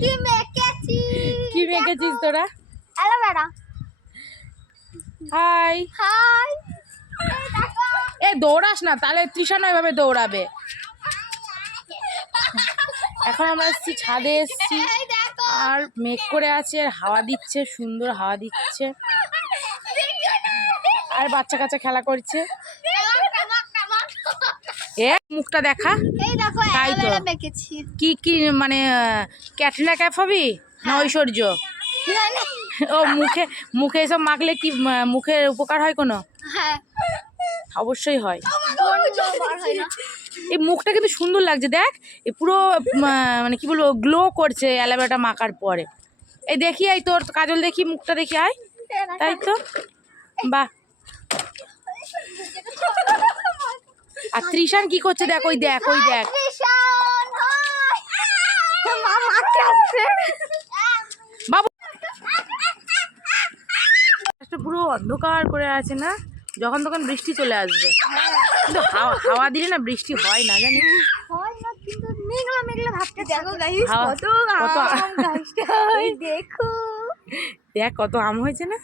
কি মেকেছি কি মেখেছিস তোরা? Aloe vera high. হাই। এ দৌড়াস না তাহলে তৃষানা এভাবে দৌড়াবে। এখন আমরা এসেছি ছাদে এসেছি। আর মেঘ করে আছে আর হাওয়া দিচ্ছে সুন্দর হাওয়া দিচ্ছে। আর বাচ্চা কাচ্চা খেলা করছে। মুখটা দেখা? এই দেখো তাই তো। কি কি মানে ক্যাটরিনা ক্যাফ হবি? না ঐশ্বর্য? ও মুখে মুখে এসব মাখলে কি মুখের উপকার হয় কোনো? হ্যাঁ। অবশ্যই হয়। হয় এই মুখটা কিন্তু সুন্দর লাগছে দেখ। এ পুরো মানে কি বলব গ্লো করছে অ্যালোভেরাটা মাখার পরে। এই দেখি আই তোর কাজল দেখি মুখটা দেখি আয়। তাই তো? বাহ। আর ত্রিশান কি করছে? দেখ ওই দেখ ওই দেখ। বাবু। পুরো অন্ধকার করে আছে না? যখন তখন বৃষ্টি চলে আসবে। কিন্তু হাওয়া হাওয়া দিলে না বৃষ্টি হয় না জানি হয় দেখো। কত আম হয়েছে না?